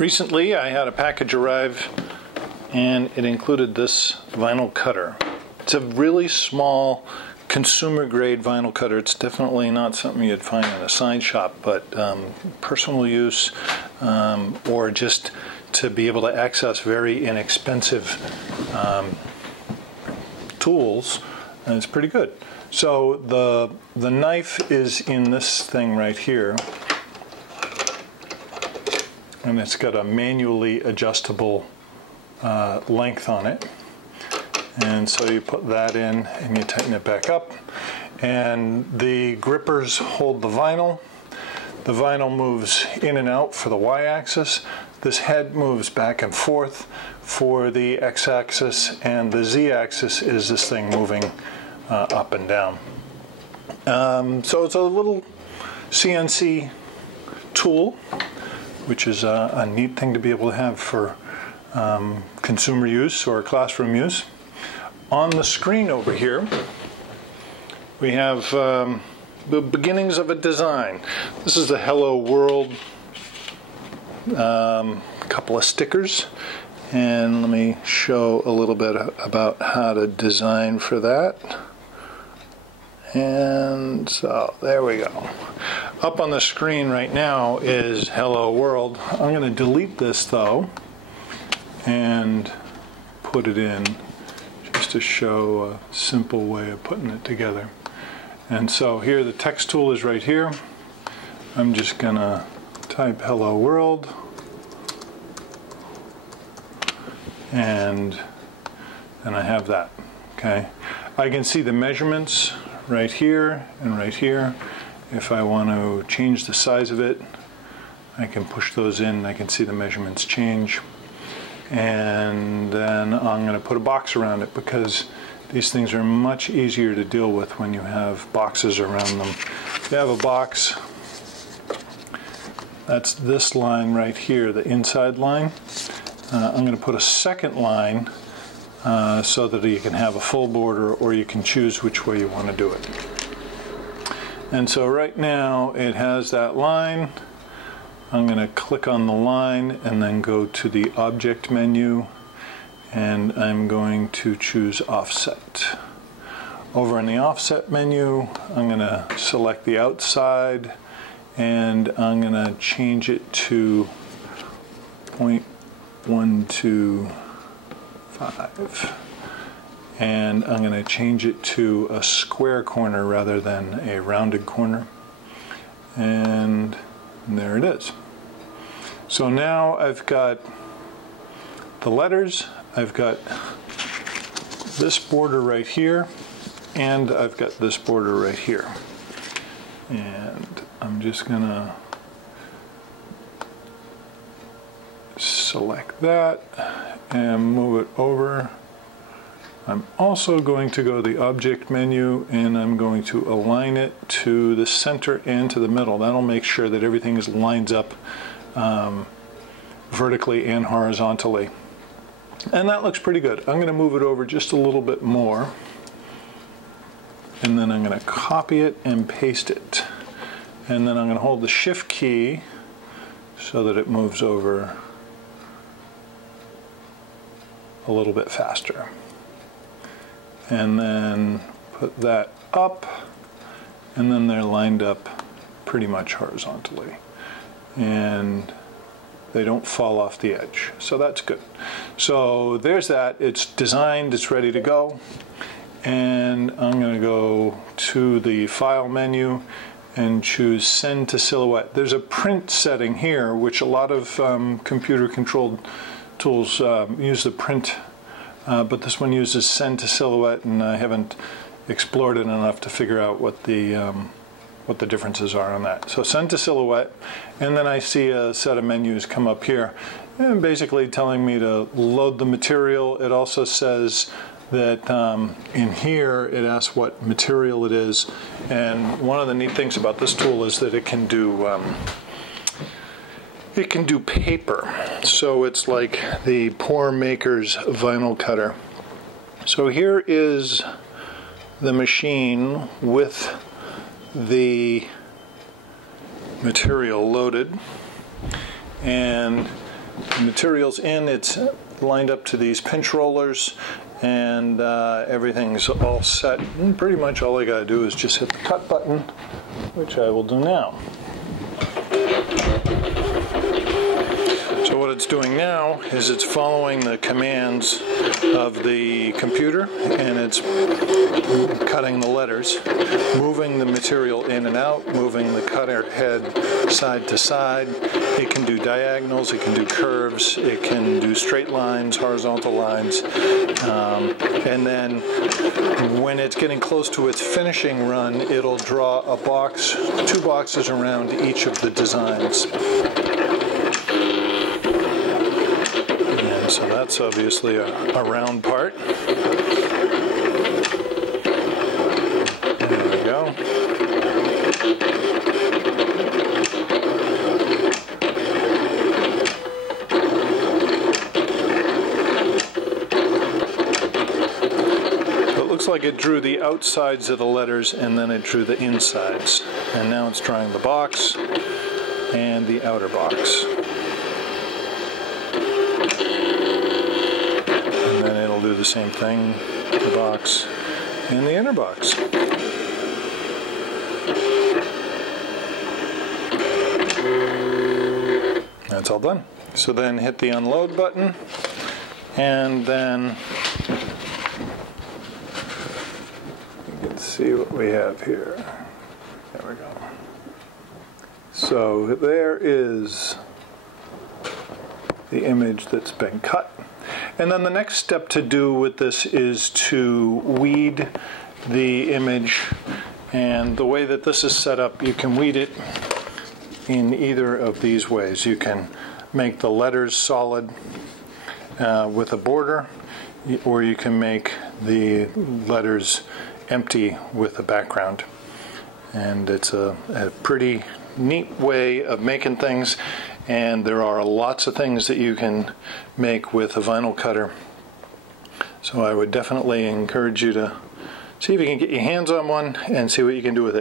Recently I had a package arrive and it included this vinyl cutter. It's a really small consumer grade vinyl cutter. It's definitely not something you'd find in a sign shop, but personal use or just to be able to access very inexpensive tools, and it's pretty good. So the knife is in this thing right here, and it's got a manually adjustable length on it. And so you put that in and you tighten it back up. And the grippers hold the vinyl. The vinyl moves in and out for the y-axis. This head moves back and forth for the x-axis, and the z-axis is this thing moving up and down. So it's a little CNC tool, which is a neat thing to be able to have for consumer use or classroom use. On the screen over here, we have the beginnings of a design. This is the Hello World couple of stickers, and let me show a little bit about how to design for that. And so there we go. Up on the screen right now is Hello World. I'm going to delete this though and put it in just to show a simple way of putting it together. And so here the text tool is right here. I'm just going to type Hello World, and then I have that. Okay, I can see the measurements right here and right here. If I want to change the size of it, I can push those in. I can see the measurements change, and then I'm going to put a box around it because these things are much easier to deal with when you have boxes around them. If you have a box, that's this line right here, the inside line. I'm going to put a second line so that you can have a full border, or you can choose which way you want to do it. And so right now it has that line. I'm going to click on the line and then go to the object menu, and I'm going to choose offset. Over in the offset menu, I'm going to select the outside, and I'm going to change it to 0.125, and I'm going to change it to a square corner rather than a rounded corner, and there it is. So now I've got the letters, I've got this border right here, and I've got this border right here. And I'm just going to select that and move it over. I'm also going to go to the object menu, and I'm going to align it to the center and to the middle. That'll make sure that everything lines up vertically and horizontally. And that looks pretty good. I'm going to move it over just a little bit more, and then I'm going to copy it and paste it. And then I'm going to hold the Shift key so that it moves over a little bit faster. And then put that up, and then they're lined up pretty much horizontally. And they don't fall off the edge. So that's good. So there's that. It's designed, it's ready to go. And I'm going to go to the File menu and choose Send to Silhouette. There's a print setting here, which a lot of computer-controlled tools use the print, but this one uses Send to Silhouette, and I haven't explored it enough to figure out what the differences are on that. So Send to Silhouette, and then I see a set of menus come up here, and basically telling me to load the material. It also says that in here it asks what material it is, and one of the neat things about this tool is that it can do paper. So it's like the Pour Maker's vinyl cutter. So here is the machine with the material loaded, and material's in, it's lined up to these pinch rollers, and everything's all set. And pretty much all I gotta do is just hit the cut button, which I will do now. So what it's doing now is it's following the commands of the computer, and it's cutting the letters, moving the material in and out, moving the cutter head side to side. It can do diagonals, it can do curves, it can do straight lines, horizontal lines, and then when it's getting close to its finishing run, it'll draw a box, 2 boxes around each of the designs. So that's obviously a round part. There we go. It looks like it drew the outsides of the letters and then it drew the insides. And now it's drawing the box and the outer box. And then it'll do the same thing, the box and the inner box. That's all done. So then hit the unload button, and then you can see what we have here. There we go. So there is the image that's been cut. And then the next step to do with this is to weed the image. And the way that this is set up, you can weed it in either of these ways. You can make the letters solid with a border, or you can make the letters empty with a background. And it's a pretty neat way of making things. And there are lots of things that you can make with a vinyl cutter. So I would definitely encourage you to see if you can get your hands on one and see what you can do with it.